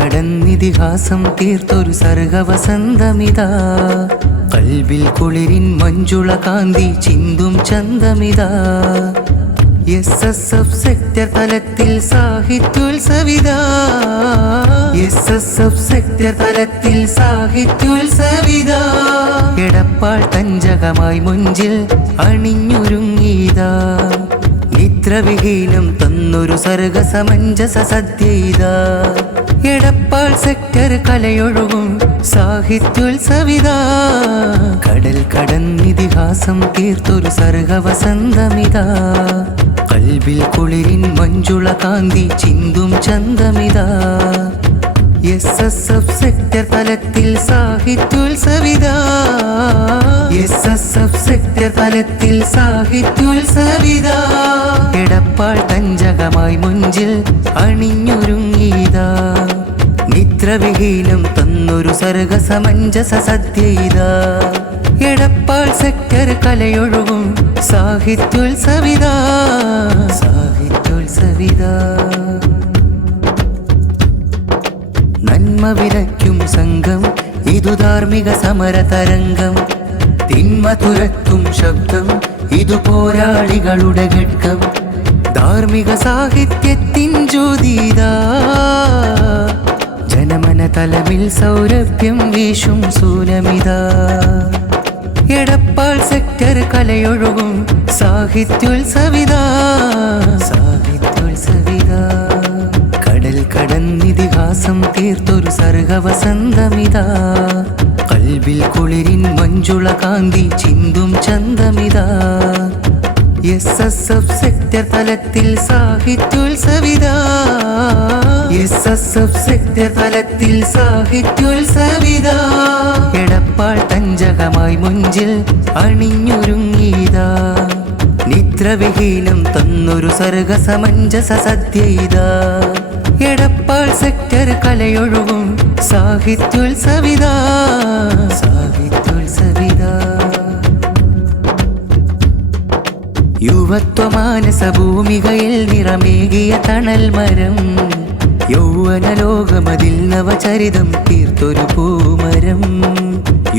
കടന്നിതിഹാസം തീർത്തൊരു സർഗവസന്തമിതാ. കൽബിൽ കുളിരിൻ മഞ്ജുള കാന്തി ചിന്തും ചന്തമിതാ. SSF sector തലത്തിൽ സാഹിത്യോത്സവിതാ. SSF sector തലത്തിൽ സാഹിത്യോത്സവിതാ. എടപ്പാൾ തഞ്ചകമായി മുഞ്ചിൽ അണിഞ്ഞൊരുങ്ങിയതാ. നിദ്രവിഹീനം തന്നൊരു സർഗസമഞ്ജസ സദ്യയിതാ. എടപ്പാൾ സെക്ടർ കലയൊഴുകും സാഹിത്യോത്സവിതാ. കടൽ കടന്നിതിഹാസം തീർത്തൊരു സർഗവസന്തമിതാ. കൽബിൽ കുളിരിൻ മഞ്ജുള കാന്തി ചിന്തും ചന്തമിതാ. SSF സെക്ടർ തലത്തിൽ സാഹിത്യോത്സവിതാ. SSF സെക്ടർ തലത്തിൽ സാഹിത്യോത്സവിതാ. എടപ്പാൾ തഞ്ചകമായി മുഞ്ചിൽ അണിഞ്ഞൊരുങ്ങിയതാ. നിദ്രവിഹീനം തന്നൊരു സർഗസമഞ്ജസ സദ്യയിതാ. എടപ്പാൾ സെക്ടർ കലയൊഴുകും സാഹിത്യോത്സവിതാ. സാഹിത്യോത്സവിതാ. നന്മ വിതയ്ക്കും സംഘം ഇതു ധാർമ്മിക സമര തരംഗം. തിന്മ തുരത്തും ശബ്ദം ഇതു പോരാളികളുടെ ഘട്ടം. ധാർമ്മിക സാഹിത്യത്തിൻ ജ്യോതിതാ. ജനമന തലമിൽ സൗരഭ്യം വീശും സൂനമിതാ. എടപ്പാൾ സെക്ടർ കലയൊഴുകും സാഹിത്യോത്സവിതാ. സാഹിത്യോത്സവിതാ. കടൽ കടന്നിതിഹാസം തീർത്തൊരു സർഗവസന്തമിതാ. കൽബിൽ കുളിരിൻ മഞ്ജുള കാന്തി ചിന്തും ചന്തമിതാ. SSF സെക്ടർ തലത്തിൽ സാഹിത്യോത്സവിതാ. SSF സെക്ടർ തലത്തിൽ സാഹിത്യോത്സവിതാ. എടപ്പാൾ തഞ്ചകമായി മുഞ്ചിൽ അണിഞ്ഞൊരുങ്ങിയതാ. നിദ്രവിഹീനം തന്നൊരു സർഗസമഞ്ജസ സദ്യയിതാ. എടപ്പാൾ സെക്ടർ കലയൊഴുകും സാഹിത്യോത്സവിതാ. സാഹിത്യോത്സവിതാ. യുവത്വമാനസ ഭൂമികയിൽ നിറമേകിയ തണൽ മരം. യൗവന ലോകമതിൽ നവചരിതം തീർത്തൊരു പൂമരം.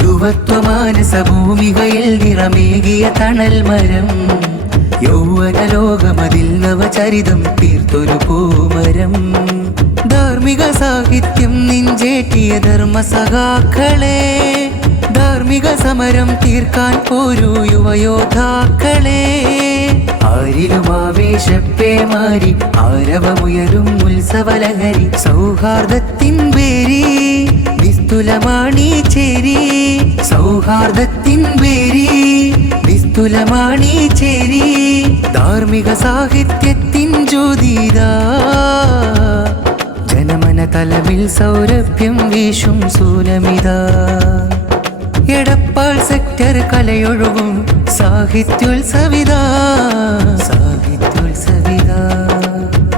യുവത്വമാനസ ഭൂമികയിൽ നിറമേകിയ തണൽ മരം. യൗവന ലോകമതിൽ നവചരിതം തീർത്തൊരു പൂമരം. ധാർമ്മിക സാഹിത്യം നെഞ്ചേറ്റിയ ധർമ്മസഖാക്കളെ. ധാർമ്മിക സമരം തീർക്കാൻ പോരൂ യുവയോദ്ധാക്കളെ. ആരിലും ആവേശപ്പേമാരി ആരവമുയരും ഉത്സവലഹരി. സൗഹാർദ്ദത്തിൻ പേരി നിസ്തുലമാണീ ചേരി. സൗഹാർദ്ദത്തിൻ പേരി നിസ്തുലമാണീ ചേരി. ധാർമ്മിക സാഹിത്യത്തിൻ ജ്യോതിതാ. ജനമന തലമിൽ സൗരഭ്യം വീശും സൂനമിതാ. എടപ്പാൾ സെക്ടർ കലയൊഴുകും സാഹിത്യോത്സവിതാ. സാഹിത്യോത്സവിതാ.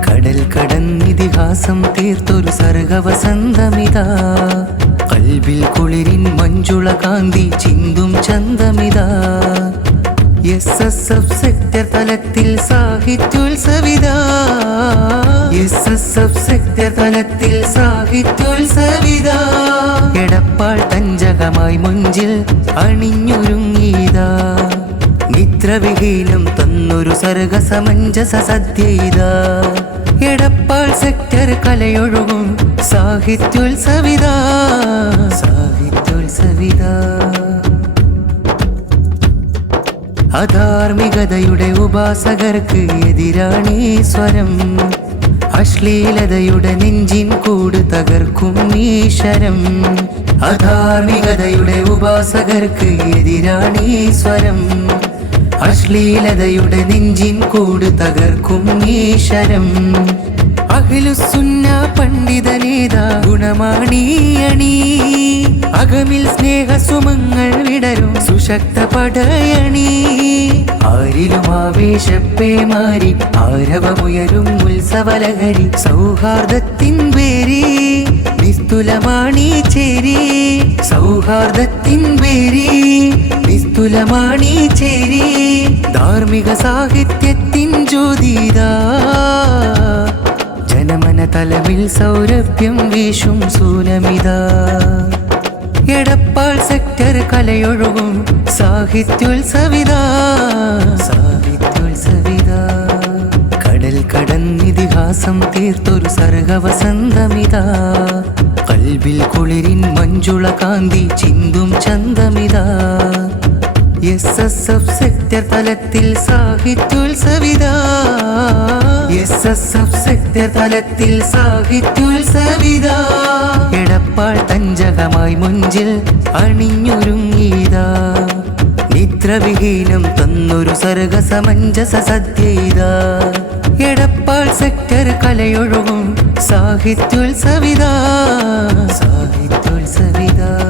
കടൽ കടന്നിതിഹാസം തീർത്തൊരു സർഗവസന്തമിതാ. കൽബിൽ കുളിരിൻ മഞ്ജുള കാന്തി ചിന്തും ചന്തമിതാ. SSF സെക്ടർ തലത്തിൽ സാഹിത്യോത്സവിതാ. SSF സെക്ടർ തലത്തിൽ സാഹിത്യോത്സവിതാ. എടപ്പാൾ തഞ്ചകമായി മുഞ്ചിൽ അണിഞ്ഞൊരുങ്ങിയതാ. നിദ്രവിഹീനം തന്നൊരു സർഗസമഞ്ജസ സദ്യയിതാ. എടപ്പാൾ സെക്ടർ കലയൊഴുകും സാഹിത്യോത്സവിതാ. സാഹിത്യോത്സവിതാ. അധാർമികതയുടെ ഉപാസകർക്ക് എതിരാണീ സ്വരം. അശ്ലീലതയുടെ നെഞ്ചിൻ കൂട് തകർക്കും ഈശ്വരം. അധാർമികതയുടെ ഉപാസകർക്ക് എതിരാണീ സ്വരം. അശ്ലീലതയുടെ നെഞ്ചിൻ കൂട് തകർക്കും ഈശ്വരം. അഖിലുസുന്ന പണ്ഡിത നേതാ ഗുണമാണിയണി. അകമിൽ സ്നേഹസുമങ്ങൾ വിടരും സുശക്ത പടയണി. ആരിലും ആവേശപ്പേമാരി ആരവമുയരും ഉത്സവലഹരി. സൗഹാർദ്ദത്തിൻ പേരി നിസ്തുലമാണീ ചേരി. സൗഹാർദ്ദത്തിൻ പേരി നിസ്തുലമാണീ ചേരി. ധാർമ്മിക സാഹിത്യത്തിൻ ജ്യോതിതാ. ജനമന മനതലമിൽ സൗരഭ്യം വീശും സൂനമിതാ. എടപ്പാൾ സെക്ടർ കലയൊഴുകും സാഹിത്യോത്സവിതാ. സാഹിത്യോത്സവിതാ. കടൽ കടന്നിതിഹാസം തീർത്തൊരു സർഗവസന്തമിതാ. കൽബിൽ കുളിരിൻ മഞ്ജുള കാന്തി ചിന്തും ചന്തമിതാ. SSF സെക്ടർ തലത്തിൽ സാഹിത്യോത്സവിതാ. SSF സെക്ടർ തലത്തിൽ സാഹിത്യോത്സവിതാ. എടപ്പാൾ തഞ്ചകമായി മുഞ്ചിൽ അണിഞ്ഞൊരുങ്ങീതാ. നിദ്രവിഹീനം തന്നൊരു സർഗസമഞ്ജസ സദ്യയിതാ. എടപ്പാൾ സെക്ടർ കലയൊഴുകും സാഹിത്യോത്സവിതാ. സാഹിത്യോത്സവിതാ.